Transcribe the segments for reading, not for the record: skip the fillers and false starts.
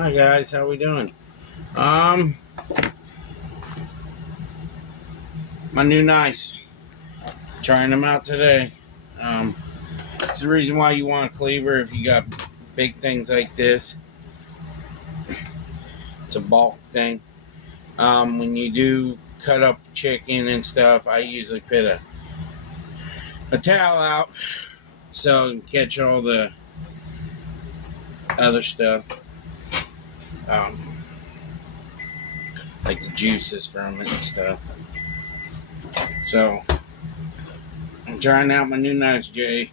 Hi guys, how we doing? My new knives. Trying them out today. It's the reason why you want a cleaver if you got big things like this. It's a bulk thing. When you do cut up chicken and stuff, I usually put a towel out so you can catch all the other stuff. Like the juices from it and stuff. So, I'm trying out my new knives, Jay.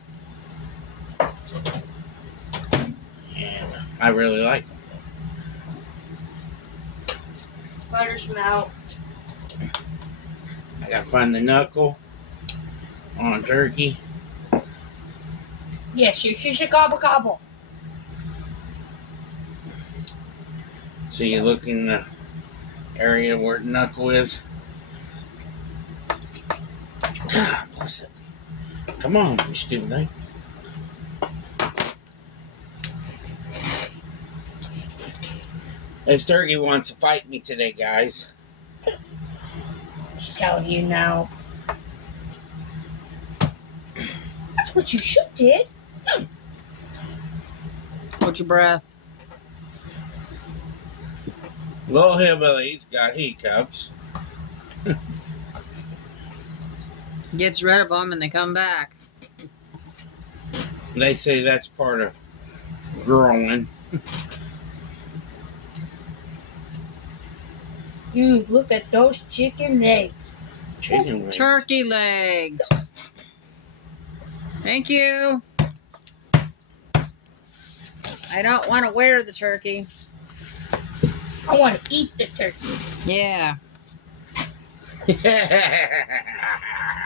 And I really like them. Butters them out. I gotta find the knuckle on a turkey. Yes, you should gobble gobble. So you look in the area where the knuckle is. God bless it. Come on, you stupid thing. This turkey wants to fight me today, guys. She's telling you now. That's what you should did. Hold your breath. Little hillbilly's got hiccups. Gets rid of them and they come back. They say that's part of growing. Dude, look at those chicken legs. Chicken wings. Turkey legs. Thank you. I don't want to wear the turkey. I want to eat the turkey. Yeah.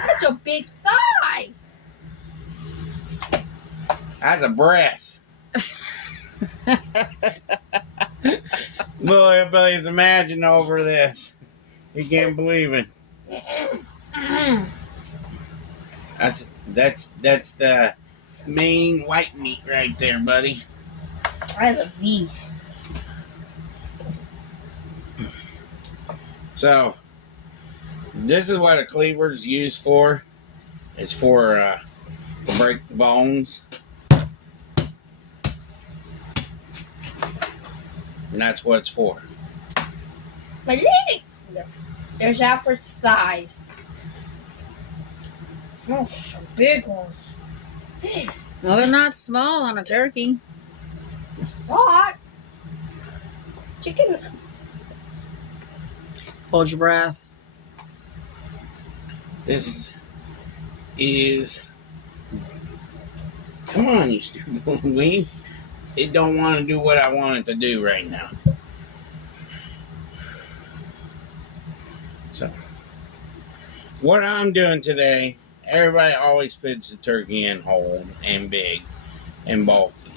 That's a big thigh. That's a breast. Little everybody's imagining over this. You can't believe it. That's the main white meat right there, buddy. I love these. So this is what a cleaver's used for. It's for to break bones. And that's what it's for. My leg. There's Alfred's thighs. Oh, some big ones. Well, they're not small on a turkey. Thought. Chicken. Hold your breath. This is... Come on, you stupid wing. It don't want to do what I want it to do right now. So, what I'm doing today, everybody always puts the turkey in whole and big and bulky.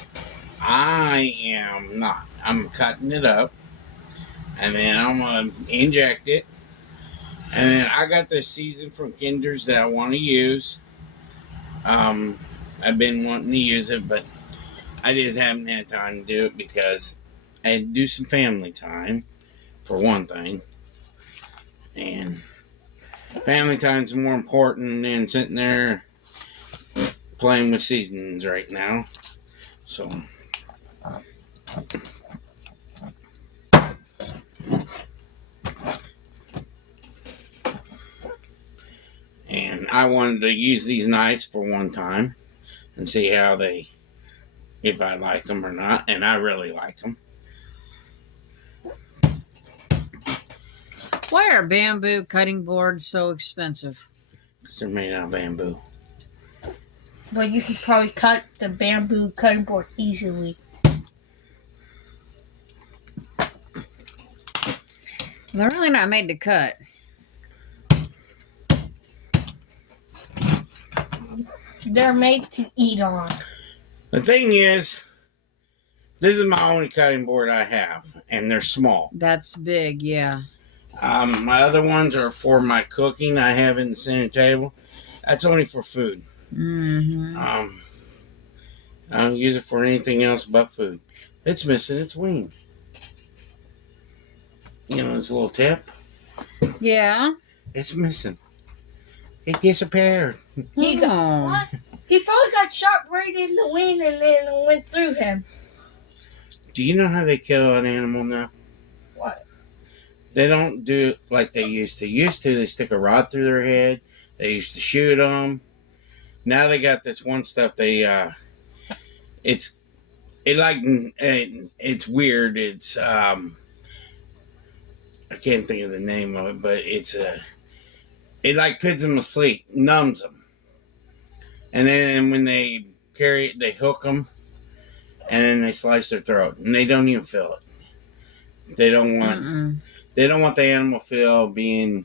I am not. I'm cutting it up, and then I'm going to inject it. And then I got this season from Kinder's that I want to use. I've been wanting to use it, but I just haven't had time to do it because I had to do some family time, for one thing. And family time's more important than sitting there playing with seasonings right now. So, and I wanted to use these knives for one time and see how they, if I like them or not, and I really like them. Why are bamboo cutting boards so expensive? Because they're made out of bamboo. But you could probably cut the bamboo cutting board easily. They're really not made to cut. They're made to eat on. The thing is, this is my only cutting board I have, and they're small. That's big, yeah. My other ones are for my cooking. I have in the center table. That's only for food. Mm-hmm. I don't use it for anything else but food. It's missing its wing. his little tip. Yeah. It's missing. It disappeared. He got what? He probably got shot right in the wing and then it went through him. Do you know how they kill an animal now? What? They don't do it like they used to. They stick a rod through their head. They used to shoot them. Now they got this one stuff. It's weird. It's I can't think of the name of it, but it like puts them asleep, numbs them, and then when they carry it, they hook them, and then they slice their throat, and they don't even feel it. They don't want. They don't want the animal feel being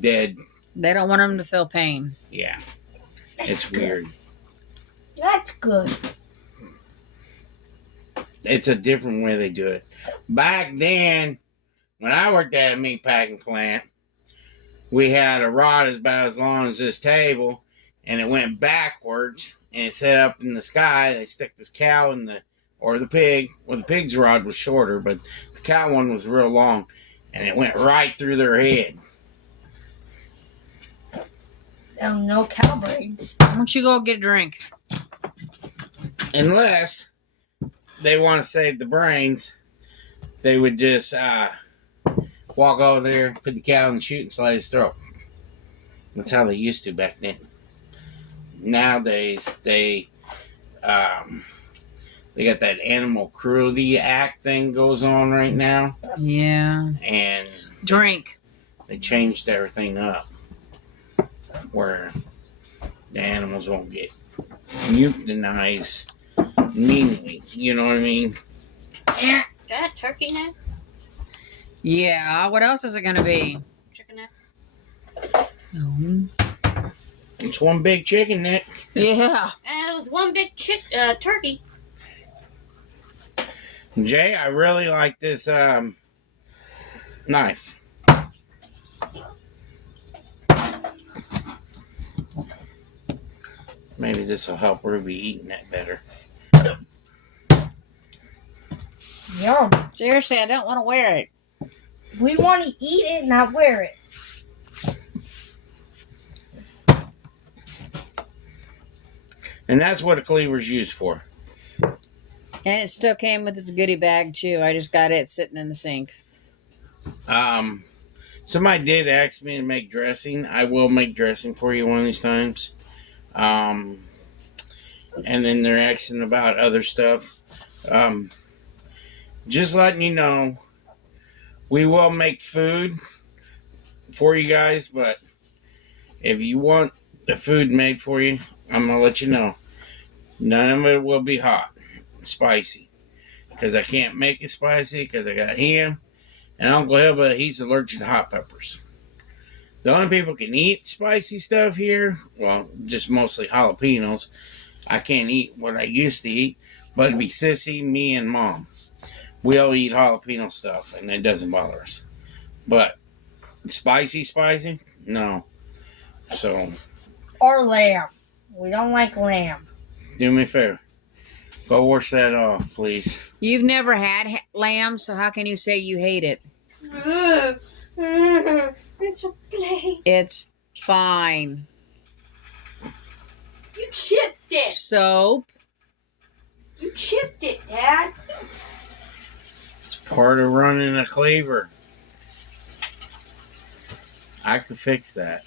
dead. They don't want them to feel pain. Yeah, it's weird. That's good. It's a different way they do it. Back then, when I worked at a meat packing plant, we had a rod about as long as this table, and it went backwards, and it set up in the sky. They stick this cow in or the pig. Well, the pig's rod was shorter, but the cow one was real long, and it went right through their head. No cow brains. Why don't you go get a drink? Unless they want to save the brains, they would just walk over there, put the cow in the chute, and slit his throat. That's how they used to back then. Nowadays, they got that Animal Cruelty Act thing goes on right now. Yeah. And drink. They changed everything up where the animals won't get euthanized meanly. You know what I mean? Is that a turkey neck? Yeah. What else is it going to be? Chicken neck? No. It's one big chicken neck. Yeah. And it was one big turkey. Jay, I really like this knife. Maybe this will help Ruby eating that better. Yum. Seriously, I don't want to wear it. We want to eat it, not wear it. And that's what a cleaver's used for. And it still came with its goodie bag, too. I just got it sitting in the sink. Somebody did ask me to make dressing. I will make dressing for you one of these times. And then they're asking about other stuff. Just letting you know, we will make food for you guys, but if you want the food made for you, I'm going to let you know. None of it will be hot, spicy. Because I can't make it spicy because I got him. And Uncle Hilba, he's allergic to hot peppers. The only people can eat spicy stuff here, well, just mostly jalapenos. I can't eat what I used to eat, but it'd be Sissy, me, and Mom. We all eat jalapeno stuff, and it doesn't bother us. But spicy, no. So. Or lamb. We don't like lamb. Do me a favor. Go wash that off, please. You've never had lamb, so how can you say you hate it? It's a plate. It's fine. You chipped it. Soap. You chipped it, Dad. It's part of running a cleaver. I could fix that.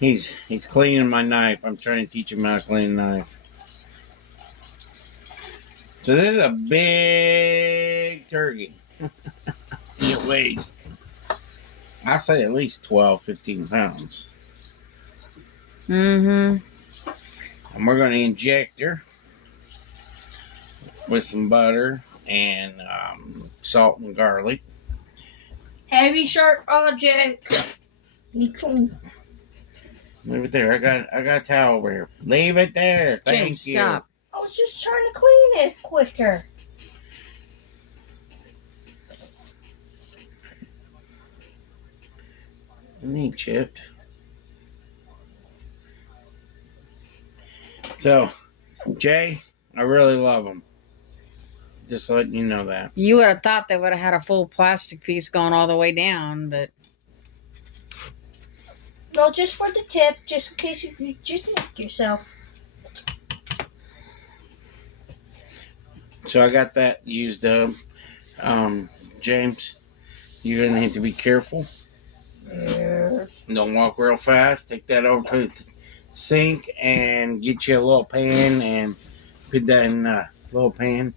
He's cleaning my knife. I'm trying to teach him how to clean a knife. So this is a big turkey. It weighs, I say at least 12, 15 pounds. Mm-hmm. And we're going to inject her with some butter and salt and garlic. Heavy, sharp object. Be clean. Leave it there. I got a towel over here. Leave it there. Thank James, you. stop. I was just trying to clean it quicker. It ain't chipped. So, Jay, I really love him. Just letting you know that. You would have thought they would have had a full plastic piece going all the way down, but No, just for the tip, just in case you just nick yourself. So I got that used up. James, you're going to need to be careful. Don't walk real fast. Take that over to the sink and get you a little pan and put that in a little pan.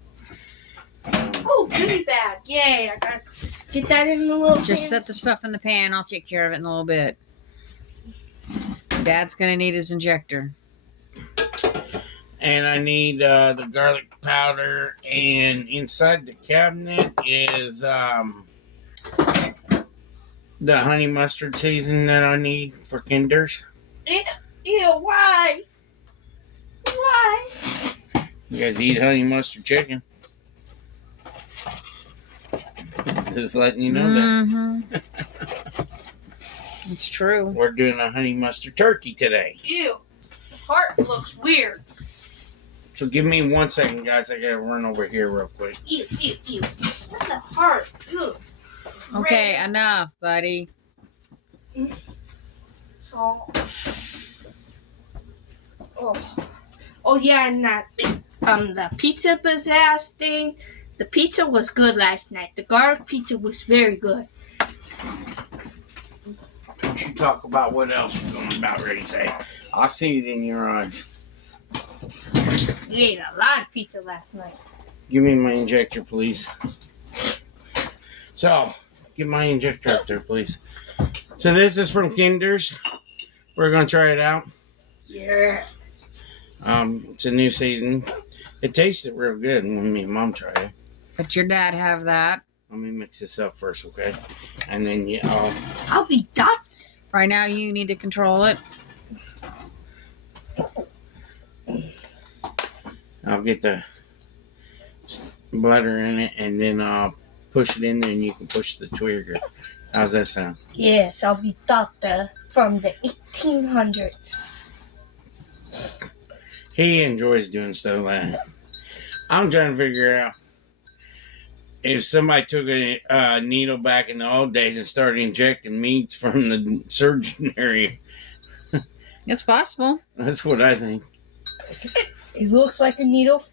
Oh, goodie bag. Yay, I got to get that in the little just pan. set the stuff in the pan. I'll take care of it in a little bit. Dad's going to need his injector. And I need the garlic powder. And inside the cabinet is the honey mustard seasoning that I need for Kinders. Ew, why? Why? You guys eat honey mustard chicken. Just letting you know that. It's true. We're doing a honey mustard turkey today. Ew. The heart looks weird. So give me 1 second, guys. I gotta run over here real quick. Ew, ew, ew. What's the heart? Ew. Okay, Red. enough, buddy. Salt. Oh yeah, and that the pizza pizzazz thing. The pizza was good last night. The garlic pizza was very good. Don't you talk about what else you're going about ready to say. I see it in your eyes. We ate a lot of pizza last night. Give me my injector, please. So, get my injector up there, please. So this is from Kinder's. We're gonna try it out. Yeah. It's a new season. It tasted real good when me and Mom tried it. Let your dad have that. Let me mix this up first, okay? And then I'll be done. Right now, you need to control it. I'll get the butter in it, and then I'll push it in there, and you can push the trigger. How's that sound? Yes, I'll be doctor from the 1800s. He enjoys doing stuff like that. I'm trying to figure out if somebody took a needle back in the old days and started injecting meats from the surgeon area. It's possible. That's what I think. It looks like a needle.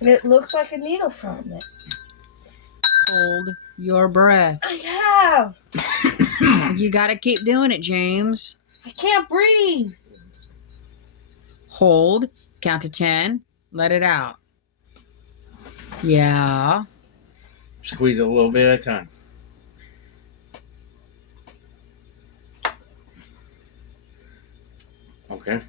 It looks like a needle from it. Hold your breath. I have. You got to keep doing it, James. I can't breathe. Hold. Count to 10. Let it out. Yeah. Squeeze a little bit at a time. Okay.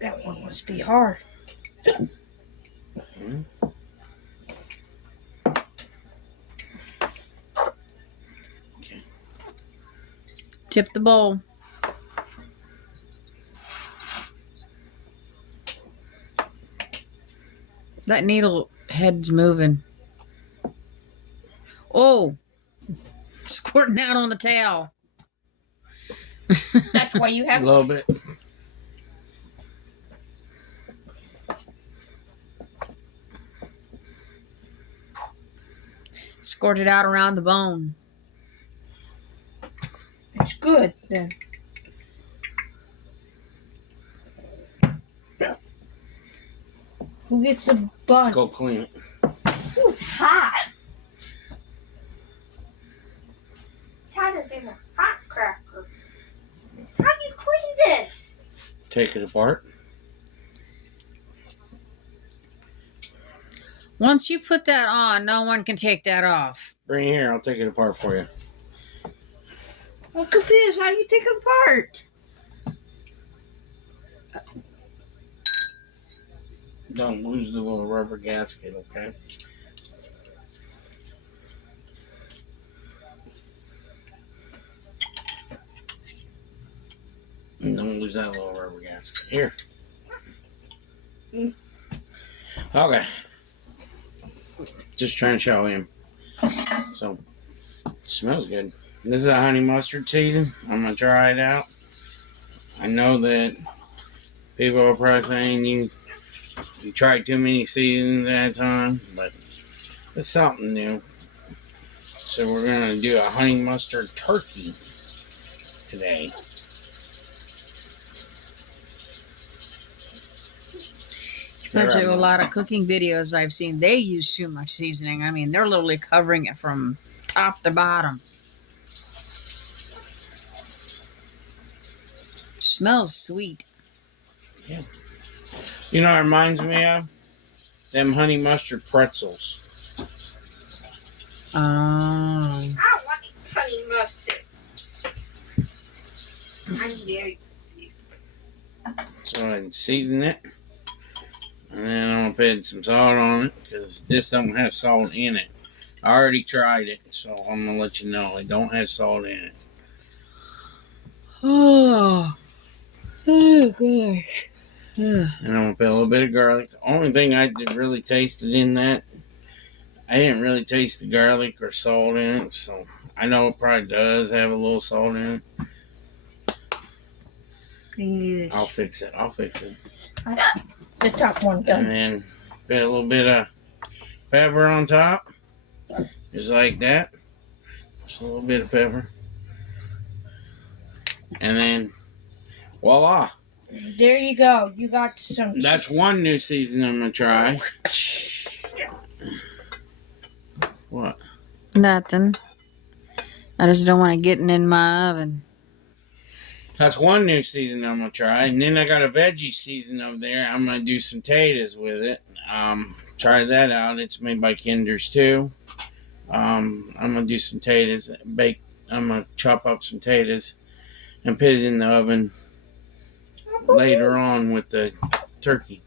That one must be hard. Mm-hmm. Okay. Tip the bowl. That needle head's moving. Oh, squirting out on the towel. That's why you A have. little bit. Squirt it out around the bone. It's good then. Who gets a bun? Go clean it. Ooh, it's hot. It's hotter than a hot cracker. How do you clean this? Take it apart. Once you put that on, no one can take that off. Bring it here. I'll take it apart for you. I'm confused. How do you take it apart? Don't lose the little rubber gasket, okay? And don't lose that little rubber gasket. Here. Okay. Just trying to show him. So, Smells good. This is a honey mustard season. I'm gonna try it out. I know that people are probably saying you try too many seasons at a time, but it's something new. So we're gonna do a honey mustard turkey today. Especially with a lot of cooking videos I've seen, they use too much seasoning. I mean, they're literally covering it from top to bottom. Smells sweet. Yeah. You know what it reminds me of? Them honey mustard pretzels. Oh. I don't like honey mustard. I'm very. So I can season it. And then I'm going to put some salt on it because this don't have salt in it. I already tried it, so I'm going to let you know it don't have salt in it. Oh. Oh, gosh. And I'm going to put a little bit of garlic. The only thing I did really tasted in that, I didn't really taste the garlic or salt in it, so I know it probably does have a little salt in it. I'll fix it. The top one And done. then put a little bit of pepper on top. Just like that. Just a little bit of pepper. And then, voila. There you go. You got some. That's one new season I'm going to try. What? Nothing. I just don't want it getting in my oven. That's one new season I'm going to try. And then I got a veggie season over there. I'm going to do some potatoes with it. Try that out. It's made by Kinder's too. I'm going to do some potatoes. I'm going to chop up some potatoes and put it in the oven later on with the turkey.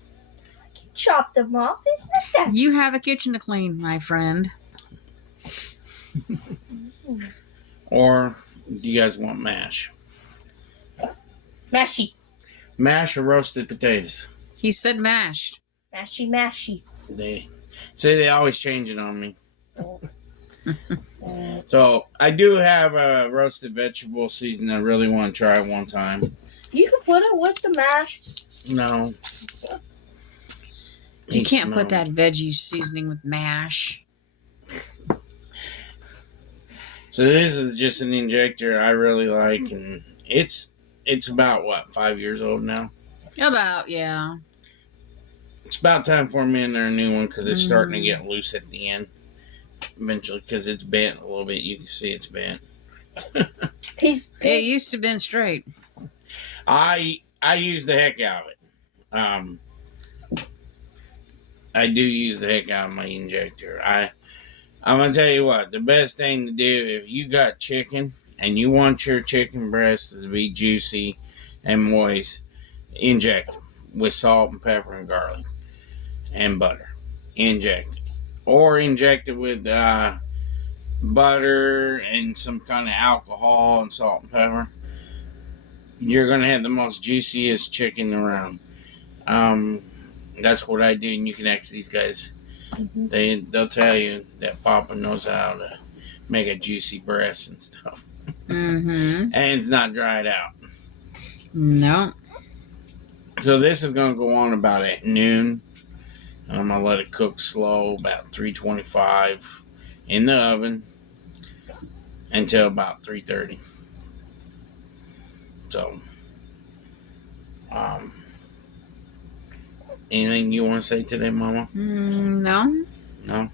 Chop them off. Isn't that? You have a kitchen to clean, my friend. Or do you guys want mash? Mashy. Mash or roasted potatoes? He said mashed. Mashy. They say they always change it on me. So I do have a roasted vegetable season I really want to try one time. You can put it with the mash. No. You can't put that veggie seasoning with mash. So this is just an injector I really like, and it's about, what, 5 years old now? About, yeah. It's about time for me in there a new one because it's starting to get loose at the end. Eventually, because it's bent a little bit. You can see it's bent. It used to been straight. I use the heck out of it. I do use the heck out of my injector. I'm going to tell you what. The best thing to do if you got chicken and you want your chicken breasts to be juicy and moist, inject them with salt and pepper and garlic and butter. Inject it. Or inject it with butter and some kind of alcohol and salt and pepper. You're going to have the most juiciest chicken around. That's what I do, and you can ask these guys. Mm-hmm. They'll tell you that Papa knows how to make a juicy breast and stuff. Mm-hmm. And it's not dried out. No. So this is going to go on about at noon. I'm going to let it cook slow, about 325 in the oven until about 3:30. So, anything you want to say today, Mama? No. No?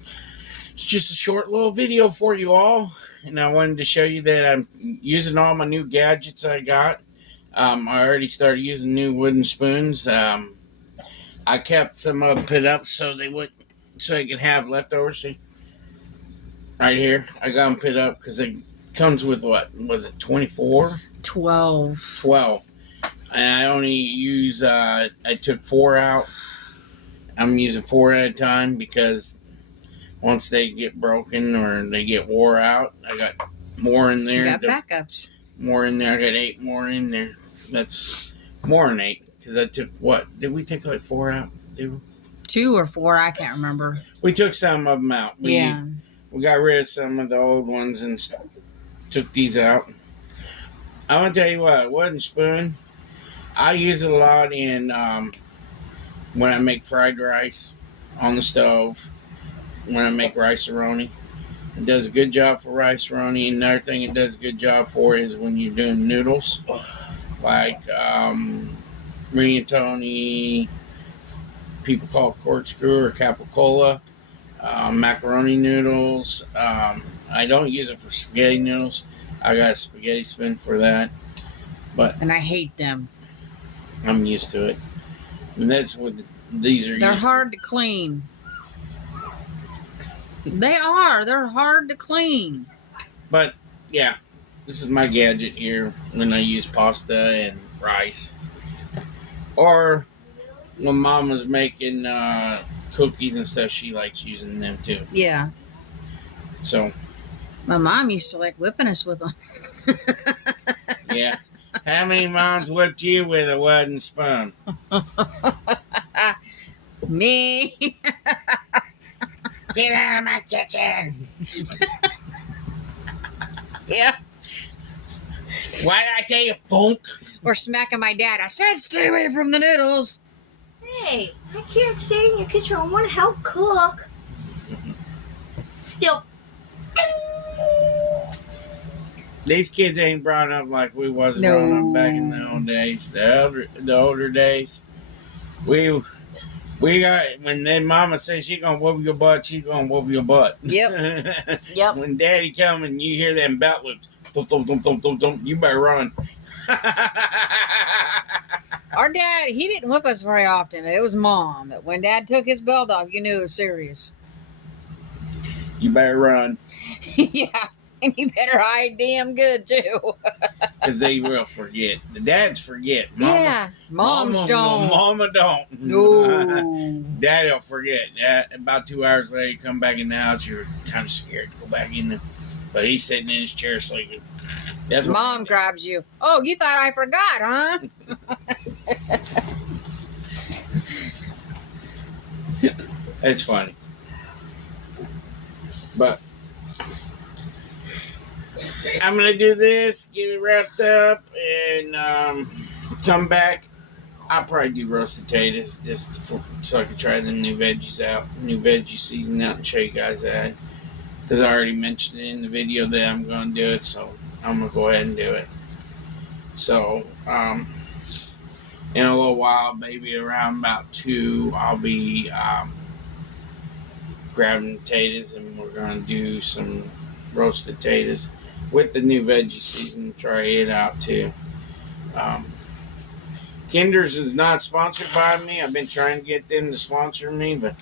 It's just a short little video for you all. And I wanted to show you that I'm using all my new gadgets I got. I already started using new wooden spoons. I kept some of them put up so I could have leftovers. See? Right here. I got them put up because it comes with, what? Was it 24? 12. 12. And I only use, I took 4 out. I'm using 4 at a time because once they get broken or they get wore out, I got more in there. You got backups. More in there. I got 8 more in there. That's more than 8 because I took, what? Did we take like 4 out? 2 or 4, I can't remember. We took some of them out. We We got rid of some of the old ones and took these out. I'm gonna tell you what, wooden spoon. I use it a lot in when I make fried rice on the stove. When I make rice-a-roni, it does a good job for rice-a-roni. Another thing it does a good job for is when you're doing noodles, like rigatoni. People call it corkscrew or capicola. Macaroni noodles. I don't use it for spaghetti noodles. I got a spaghetti spoon for that, but And I hate them. I'm used to it. And that's what these are. They're used hard to clean. They are. They're hard to clean. But yeah, this is my gadget here when I use pasta and rice, or when Mama's making cookies and stuff. She likes using them too. Yeah. So My mom used to like whipping us with them. yeah. How many moms whipped you with a wooden spoon? Me. Get out of my kitchen! Yeah. Why did I tell you, funk? Or smacking my dad. I said, stay away from the noodles. Hey, I can't stay in your kitchen. I want to help cook. Still. These kids ain't brought up like we was No. brought up back in the old days. The older days. We got, when their mama says she gonna whoop your butt, she gonna whoop your butt. Yep. Yep. When daddy come and you hear them belt loops, thump, thump, thump, thump, thump, thump, you better run. Our dad, he didn't whip us very often, but it was mom. But when dad took his belt off, you knew it was serious. You better run. Yeah. And you better hide damn good, too. Because they will forget. The dads forget. Mama, Yeah. Moms don't. Mama don't. No. Daddy'll forget. About 2 hours later, you come back in the house, you're kind of scared to go back in there. But he's sitting in his chair sleeping. That's what Mom grabs you. Oh, you thought I forgot, huh? It's funny. But I'm going to do this, get it wrapped up, and come back. I'll probably do roasted potatoes so I can try the new veggies out, new veggie season out, and show you guys that. Because I already mentioned it in the video that I'm going to do it, so I'm going to go ahead and do it. So, in a little while, maybe around about 2, I'll be grabbing potatoes, and we're going to do some roasted potatoes with the new veggie season. Try it out too. Kinder's is not sponsored by me. I've been trying to get them to sponsor me, but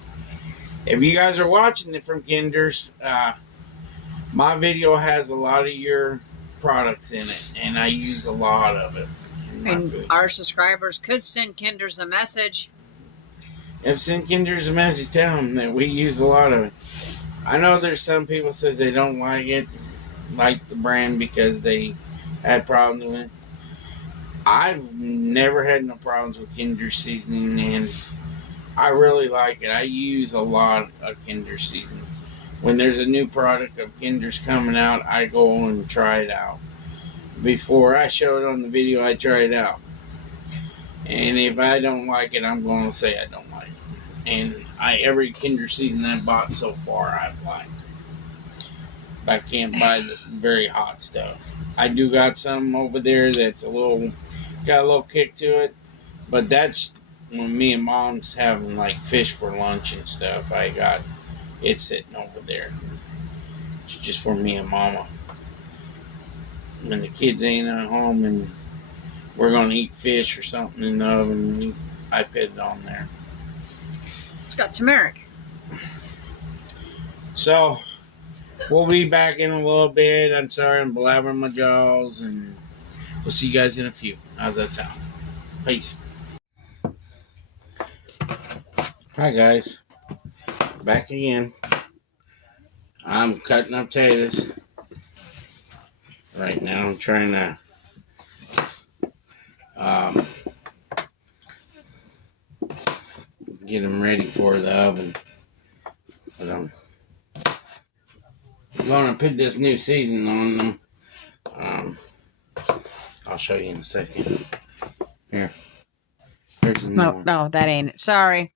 if you guys are watching it from Kinder's, my video has a lot of your products in it, and I use a lot of it in my And food. our subscribers could send Kinders a message. If send Kinder's a message, tell them that we use a lot of it. I know there's some people says they don't like it, like the brand, because they had problems with it. I've never had no problems with Kinder seasoning, and I really like it. I use a lot of Kinder seasoning. When there's a new product of Kinder's coming out, I go and try it out. Before I show it on the video, I try it out. And if I don't like it, I'm going to say I don't like it. And every Kinder season I bought so far, I've liked. But I can't buy this very hot stuff. I do got some over there that's got a little kick to it. But that's when me and Mom's having like fish for lunch and stuff. I got it sitting over there. It's just for me and Mama. When the kids ain't at home and we're going to eat fish or something in the oven, I put it on there. It's got turmeric. So, we'll be back in a little bit. I'm sorry I'm blabbering my jaws, and we'll see you guys in a few. How's that sound? Peace. Hi guys. Back again. I'm cutting up potatoes. Right now I'm trying to get them ready for the oven. But going to put this new season on them. I'll show you in a second. Here. Here's the new one. No, that ain't it. Sorry.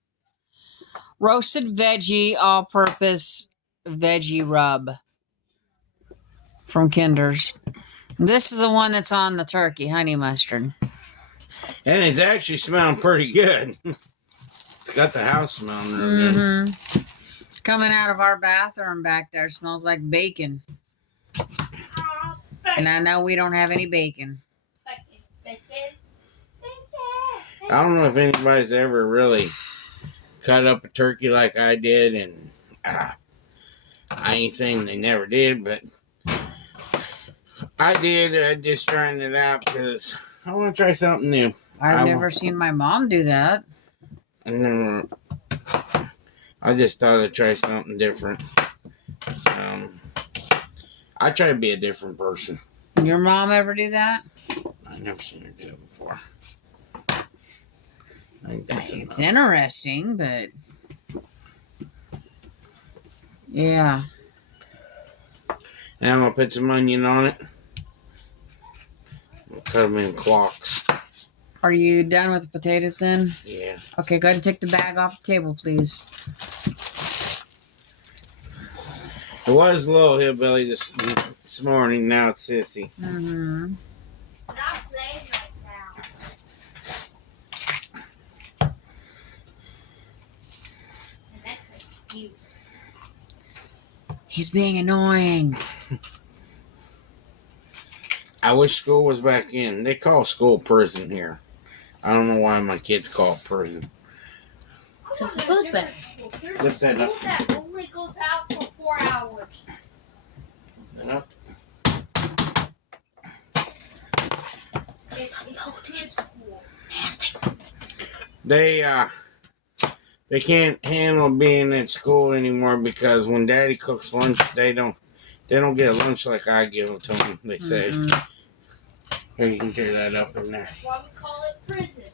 Roasted veggie, all-purpose veggie rub from Kinder's. This is the one that's on the turkey, honey mustard. And it's actually smelling pretty good. It's got the house smelling real good. Coming out of our bathroom back there smells like bacon. And I know we don't have any bacon. I don't know if anybody's ever really cut up a turkey like I did, and I ain't saying they never did, but I did. I just trying it out because I want to try something new. I've never seen my mom do that. I just thought I'd try something different. I try to be a different person. Your mom ever do that? I've never seen her do it before. I think that's It's enough. interesting, but yeah. And I'm going to put some onion on it. I'll cut them in clocks. Are you done with the potatoes then? Yeah. Okay, go ahead and take the bag off the table, please. It was a little hillbilly this morning. Now it's sissy. Mm-hmm. Not playing right now. And that's my excuse. He's being annoying. I wish school was back in. They call school prison here. I don't know why my kids call it prison. Because the food's better. Lift that up. School that only goes out for 4 hours. Up. It's his school. Nasty. They can't handle being at school anymore because when Daddy cooks lunch, they don't get a lunch like I give it to them. They say. Here, you can tear that up in there. That's why we call it prison.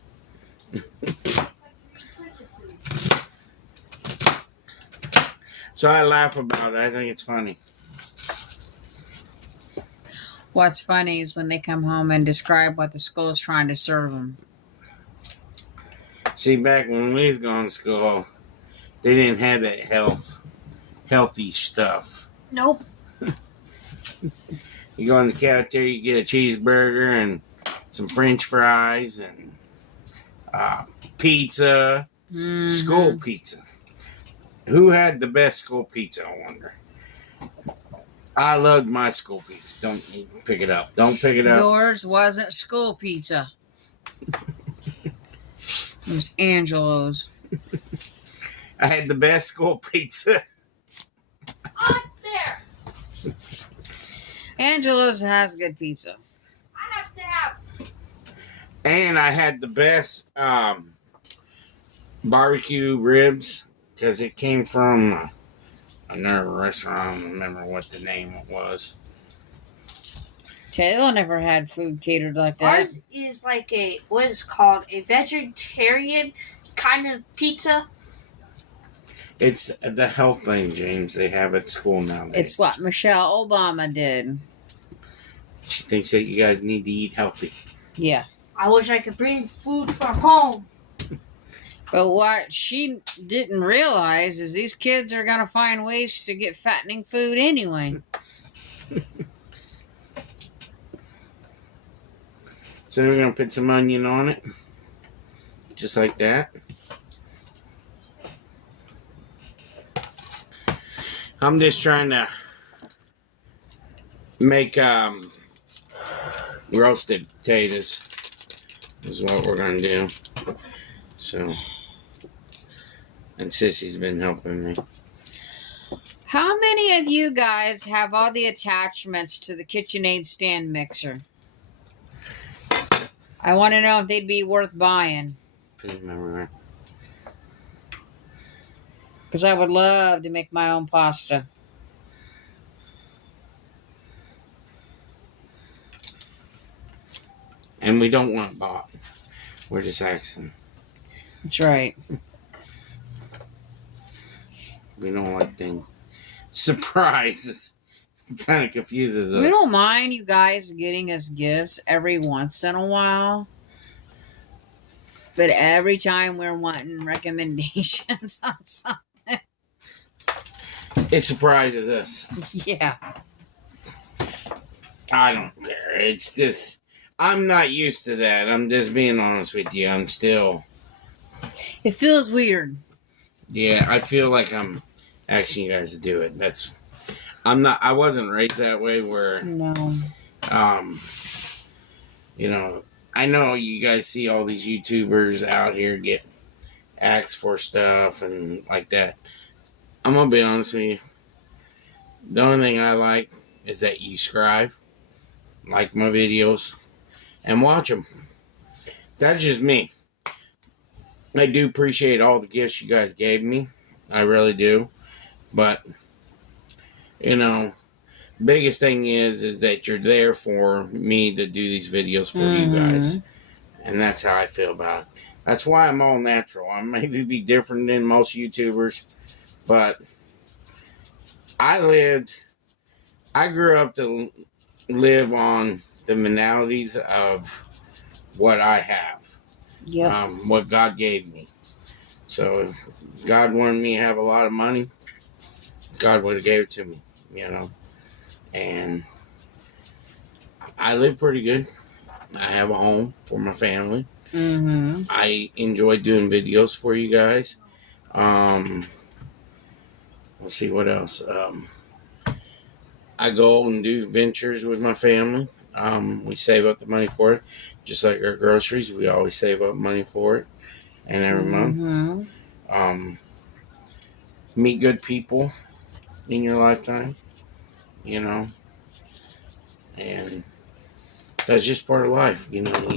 So I laugh about it. I think it's funny. What's funny is when they come home and describe what the school is trying to serve them. See, back when we was going to school, they didn't have that healthy stuff. Nope. You go in the cafeteria, you get a cheeseburger and some French fries and pizza, school pizza. Who had the best school pizza, I wonder? I loved my school pizza. Don't pick it up. Don't pick it up. Yours wasn't school pizza. It was Angelo's. I had the best school pizza. Up there. Angelo's has good pizza. I have to have. And I had the best barbecue ribs because it came from another restaurant. I don't remember what the name was. Taylor never had food catered like that. Ours is like what is it called? A vegetarian kind of pizza. It's the health thing, James. They have at school nowadays. It's what Michelle Obama did. She thinks that you guys need to eat healthy. Yeah. I wish I could bring food from home. But what she didn't realize is these kids are going to find ways to get fattening food anyway. So we're going to put some onion on it. Just like that. I'm just trying to make roasted potatoes. Is what we're going to do. So, and Sissy's been helping me. How many of you guys have all the attachments to the KitchenAid stand mixer? I want to know if they'd be worth buying. Put them everywhere. Because I would love to make my own pasta. And we don't want bought. We're just asking. That's right. We don't like things. Surprises. kind of confuses us. We don't mind you guys getting us gifts every once in a while. But every time we're wanting recommendations on something. It surprises us. Yeah. I don't care. It's just, I'm not used to that. I'm just being honest with you. I'm still, It feels weird. yeah, I feel like I'm asking you guys to do it. I wasn't raised that way where, No. you know, I know you guys see all these YouTubers out here get asked for stuff and like that. I'm going to be honest with you. The only thing I like is that you subscribe, like my videos, and watch them. That's just me. I do appreciate all the gifts you guys gave me. I really do. But, you know, biggest thing is that you're there for me to do these videos for you guys. And that's how I feel about it. That's why I'm all natural. I maybe be different than most YouTubers, but I grew up to live on the banalities of what I have. Yep. What God gave me. So if God wanted me to have a lot of money, God would have gave it to me, you know. And I live pretty good. I have a home for my family. Mm-hmm. I enjoy doing videos for you guys. Let's see what else. I go and do ventures with my family. We save up the money for it. Just like our groceries, we always save up money for it. And every month. Meet good people in your lifetime, you know. And that's just part of life, you know.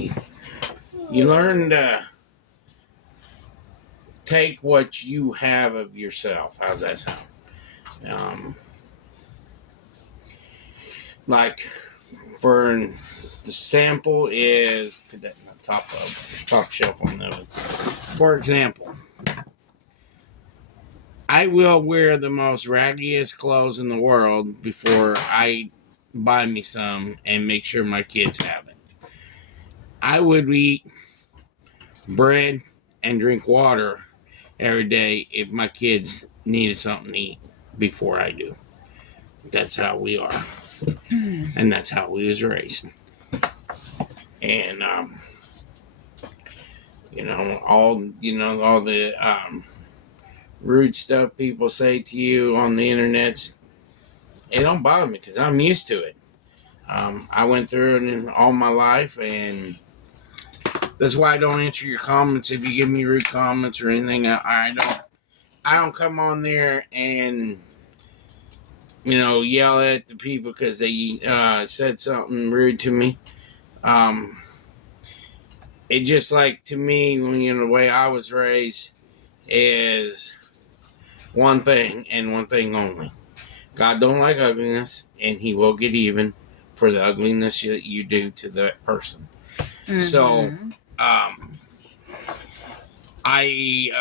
You learn to take what you have of yourself. How's that sound? Like, for the sample is, put that in the top shelf on those. For example, I will wear the most raggiest clothes in the world before I buy me some and make sure my kids have it. I would eat bread and drink water every day if my kids needed something to eat before I do. That's how we are. And that's how we was raised. And all the rude stuff people say to you on the internet, it don't bother me because I'm used to it. I went through it all my life, and that's why I don't answer your comments if you give me rude comments or anything. I don't come on there and yell at the people because they said something rude to me. It just, like, to me, the way I was raised is one thing and one thing only. God don't like ugliness, and he will get even for the ugliness that you do to that person. Mm-hmm. So, I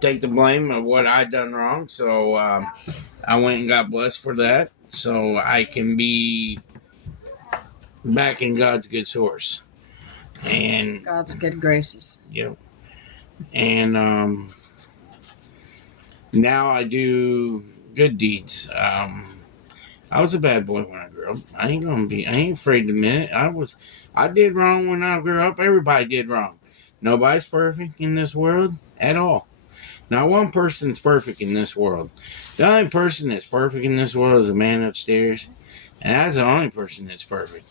take the blame of what I done wrong. So, I went and got blessed for that. So, I can be back in God's good source. And God's good graces. Yep. And now I do good deeds. I was a bad boy when I grew up. I ain't afraid to admit it. I did wrong when I grew up. Everybody did wrong. Nobody's perfect in this world at all. Not one person's perfect in this world. The only person that's perfect in this world is the man upstairs. And that's the only person that's perfect.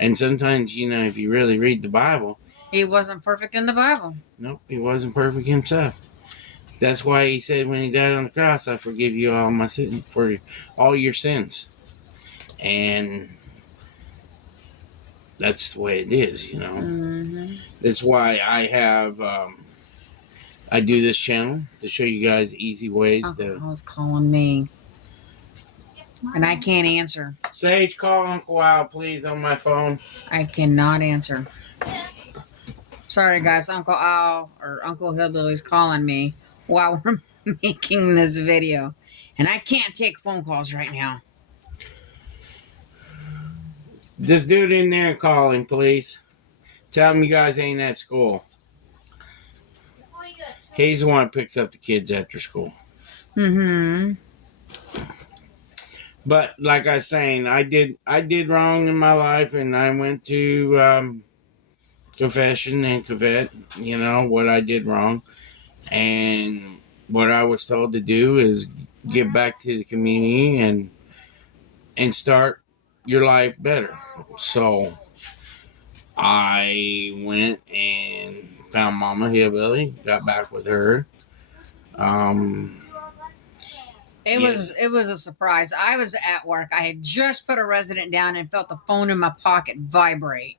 And sometimes, if you really read the Bible, he wasn't perfect in the Bible. Nope, he wasn't perfect himself. That's why he said when he died on the cross, I forgive you all my sin, for all your sins. And that's the way it is, Mm-hmm. That's why I have, I do this channel to show you guys easy ways to... Uncle's calling me. And I can't answer. Sage, call Uncle Al, please, on my phone. I cannot answer. Sorry, guys. Uncle Al or Uncle Hillbilly's calling me while we're making this video. And I can't take phone calls right now. This dude in there calling, please. Tell him you guys ain't at school. He's the one who picks up the kids after school. Mm-hmm. But like I was saying, I did wrong in my life, and I went to confession and confess, what I did wrong. And what I was told to do is give back to the community and start your life better. So I went and found Mama Hillbilly, got back with her. It was a surprise. I was at work. I had just put a resident down and felt the phone in my pocket vibrate.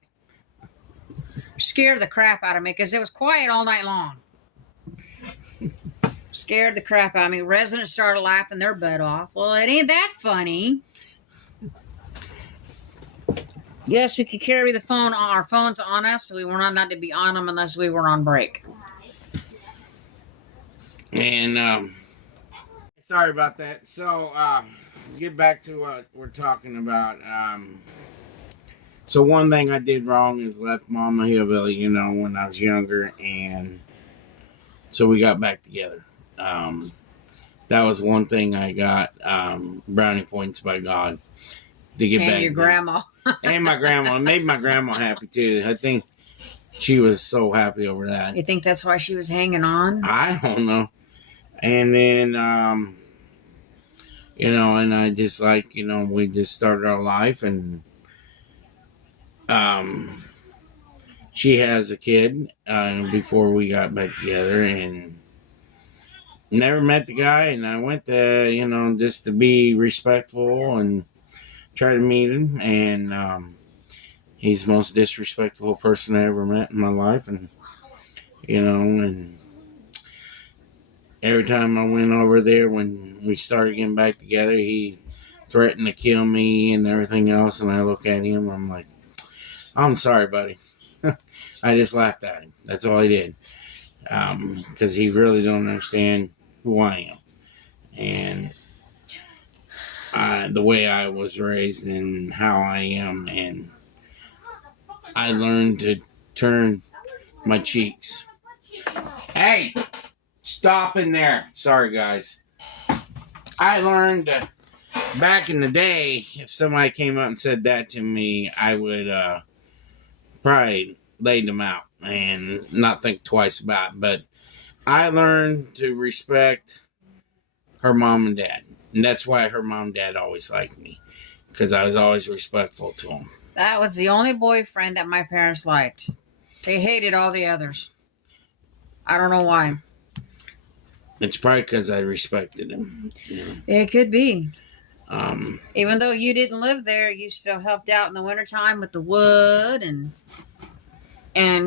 Scared the crap out of me because it was quiet all night long. Scared the crap out of me. Residents started laughing their butt off. Well, it ain't that funny. Yes, we could carry the phone on our phones on us. We were not allowed to be on them unless we were on break. And sorry about that. So get back to what we're talking about. So one thing I did wrong is left Mama Hillbilly, when I was younger, and so we got back together. That was one thing I got brownie points by God to get back. And your grandma. And my grandma. It made my grandma happy too. I think she was so happy over that. You think that's why she was hanging on? I don't know. And then, and I just we just started our life, and she has a kid before we got back together, and never met the guy, and I went there, just to be respectful and try to meet him, and he's the most disrespectful person I ever met in my life, and and every time I went over there when we started getting back together, he threatened to kill me and everything else, and I look at him, I'm like, I'm sorry, buddy. I just laughed at him. That's all I did. Because he really don't understand who I am. And the way I was raised and how I am. And I learned to turn my cheeks. Hey! Stop in there. Sorry, guys. I learned back in the day, if somebody came up and said that to me, I would probably lay them out and not think twice about it. But I learned to respect her mom and dad. And that's why her mom and dad always liked me. Because I was always respectful to them. That was the only boyfriend that my parents liked. They hated all the others. I don't know why. It's probably because I respected him. It could be. Even though you didn't live there, you still helped out in the wintertime with the wood, and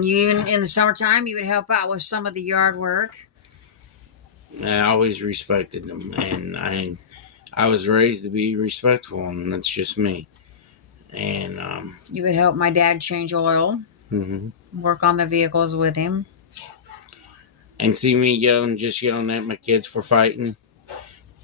you in the summertime you would help out with some of the yard work. I always respected him, and I was raised to be respectful, and that's just me. And you would help my dad change oil, work on the vehicles with him. And see me yelling at my kids for fighting.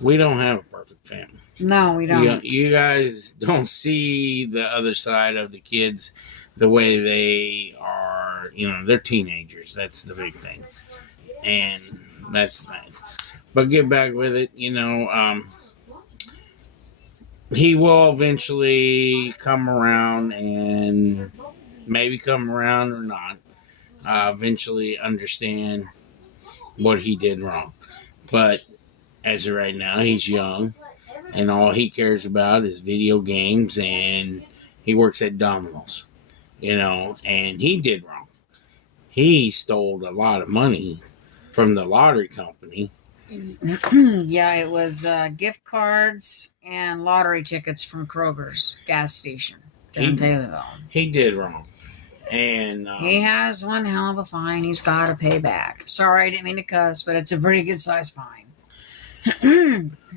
We don't have a perfect family. No, we don't. You guys don't see the other side of the kids the way they are. They're teenagers. That's the big thing. And that's nice. But get back with it. He will eventually come around, and maybe come around or not. Eventually understand what he did wrong. But as of right now, he's young, and all he cares about is video games, and he works at Domino's, and he did wrong. He stole a lot of money from the lottery company. Yeah, it was gift cards and lottery tickets from Kroger's gas station down Taylorville. He did wrong. And he has one hell of a fine he's got to pay back. Sorry, I didn't mean to cuss, but it's a pretty good size fine.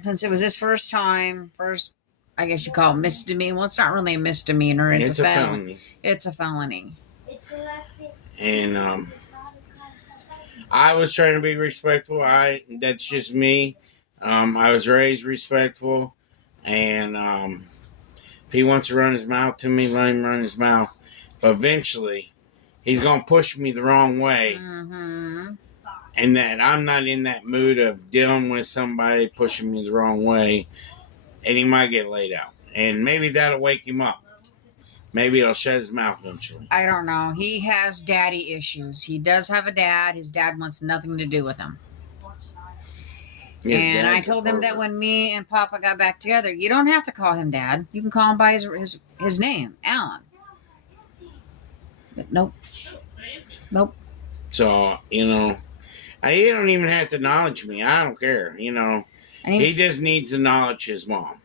Since it was his first, I guess you call it misdemeanor. Well, it's not really a misdemeanor. It's a felony. It's a felony. And I was trying to be respectful. That's just me. I was raised respectful, and if he wants to run his mouth to me, let him run his mouth. But eventually, he's going to push me the wrong way. Mm-hmm. And that I'm not in that mood of dealing with somebody pushing me the wrong way. And he might get laid out. And maybe that'll wake him up. Maybe it'll shut his mouth eventually. I don't know. He has daddy issues. He does have a dad. His dad wants nothing to do with him. And I told him that when me and Papa got back together, you don't have to call him Dad. You can call him by his name, Alan. But nope. So, you know, he don't even have to acknowledge me. I don't care. You know, And he just needs to acknowledge his mom.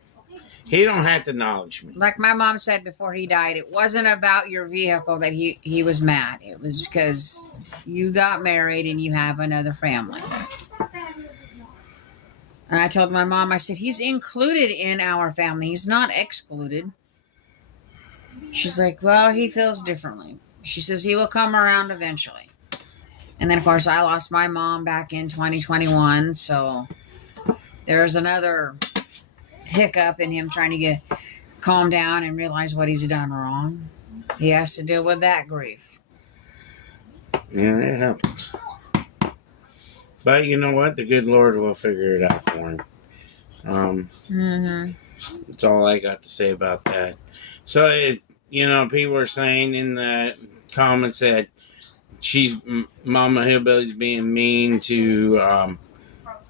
He don't have to acknowledge me. like my mom said before he died, it wasn't about your vehicle that he was mad. It was because you got married and you have another family. And I told my mom, I said, he's included in our family. He's not excluded. She's like, well, he feels differently. She says he will come around eventually. And then, of course, I lost my mom back in 2021. So there's another hiccup in him trying to get calm down and realize what he's done wrong. He has to deal with that grief. Yeah, it happens. But you know what? The good Lord will figure it out for him. That's all I got to say about that. So, people are saying in the comments that Mama Hillbilly's being mean to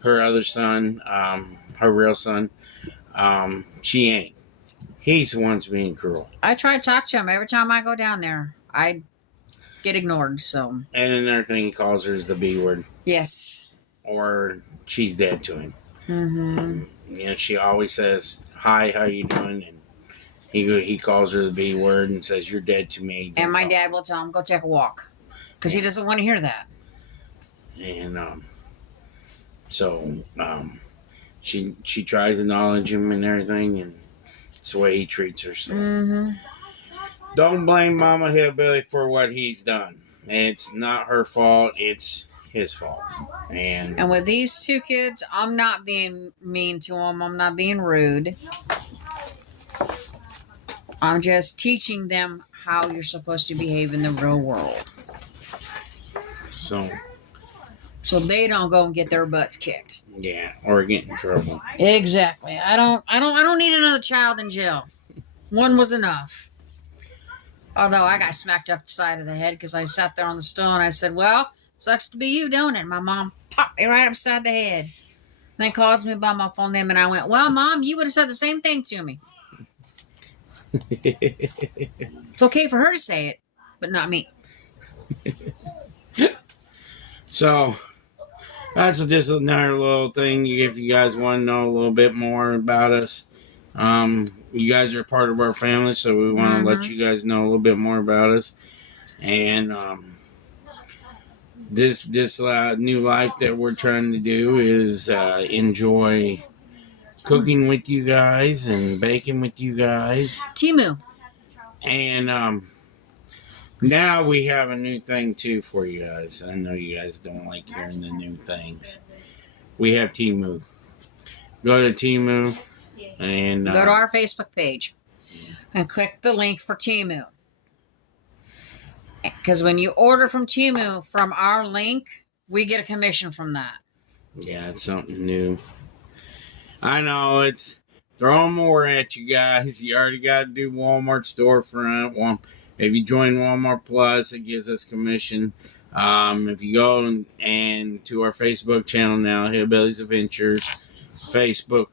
her other son, her real son. She ain't. He's the one's being cruel. I try to talk to him every time I go down there. I get ignored, so. And another thing he calls her is the B word. Yes. Or she's dead to him. She always says, hi, how you doing? And he calls her the B word and says, you're dead to me. And my dad will tell him, go take a walk. Because he doesn't want to hear that. And she tries to acknowledge him and everything, and it's the way he treats her. So don't blame Mama Hillbilly for what he's done. It's not her fault. It's his fault. And with these two kids, I'm not being mean to them. I'm not being rude. I'm just teaching them how you're supposed to behave in the real world. So they don't go and get their butts kicked. Yeah, or get in trouble. Exactly. I don't need another child in jail. One was enough. Although I got smacked up the side of the head because I sat there on the stool and I said, well, sucks to be you, don't it? My mom popped me right upside the head. And then calls me by my full name and I went, well, Mom, you would have said the same thing to me. It's okay for her to say it, but not me. So that's just another little thing. If you guys want to know a little bit more about us, you guys are part of our family, so we want to let you guys know a little bit more about us. And this new life that we're trying to do is enjoy cooking with you guys and baking with you guys. Temu. And now we have a new thing too for you guys. I know you guys don't like hearing the new things. We have Temu. Go to Temu and go to our Facebook page and click the link for Temu. Because when you order from Temu from our link, we get a commission from that. Yeah, it's something new. I know, it's throwing more at you guys. You already got to do Walmart storefront. If you join Walmart Plus, it gives us commission. If you go and to our Facebook channel now, Hillbillies Adventures, Facebook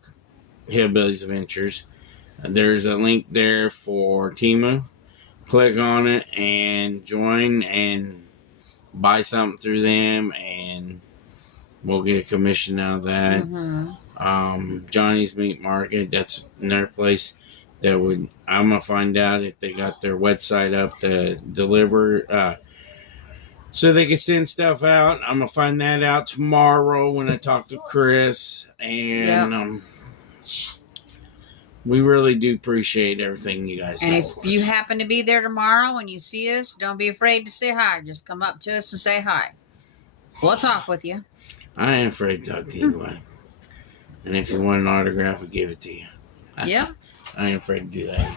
Hillbillies Adventures, there's a link there for Temu. Click on it and join and buy something through them, and we'll get a commission out of that. Johnnie's Meat Market, that's another place that I'm gonna find out if they got their website up to deliver, so they can send stuff out. I'm gonna find that out tomorrow when I talk to Chris, and we really do appreciate everything you guys do. And if you happen to be there tomorrow and you see us, don't be afraid to say hi. Just come up to us and say hi. We'll talk with you. I ain't afraid to talk to you anyway. And if you want an autograph, I'll give it to you. Yep. I ain't afraid to do that either.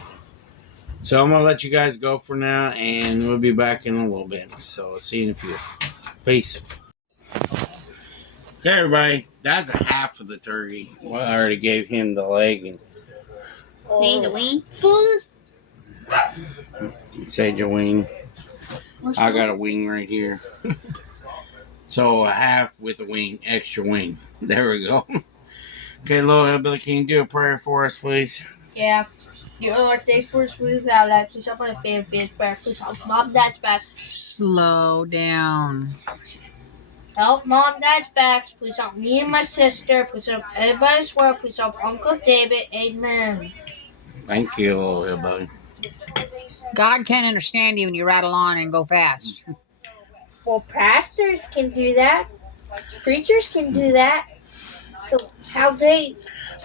So I'm going to let you guys go for now, and we'll be back in a little bit. So I'll see you in a few. Peace. Okay, everybody. That's a half of the turkey. Well, I already gave him the leg. And Need a wing? say your wing. I got a wing right here. So a half with a wing, extra wing. There we go. Okay, Lord Hillbilly, can you do a prayer for us, please? Yeah. You know, Lord, thanks for smooth out. I push up my fan back. Push up mom, dad's back. Slow down. Help mom, dad's back. Push up me and my sister. Push up everybody's world. Push up Uncle David. Amen. Thank you, Lord Hillbilly. God can't understand you when you rattle on and go fast. Well, pastors can do that. Preachers can do that. So how they...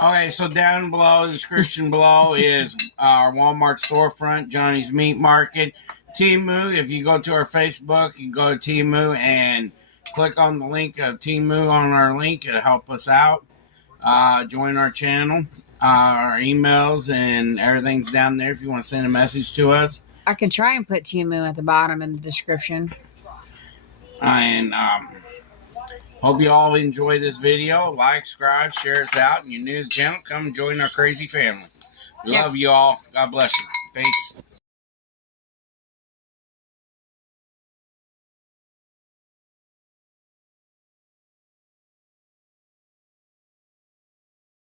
Okay, so down below, the description below is our Walmart storefront, Johnny's Meat Market, Temu. If you go to our Facebook, you go to Temu and click on the link of Temu on our link. It'll help us out. Join our channel. Our emails and everything's down there if you want to send a message to us. I can try and put Temu at the bottom in the description. And hope you all enjoy this video. Like, subscribe, share us out. And you're new to the channel, come join our crazy family. We love you all. God bless you. Peace.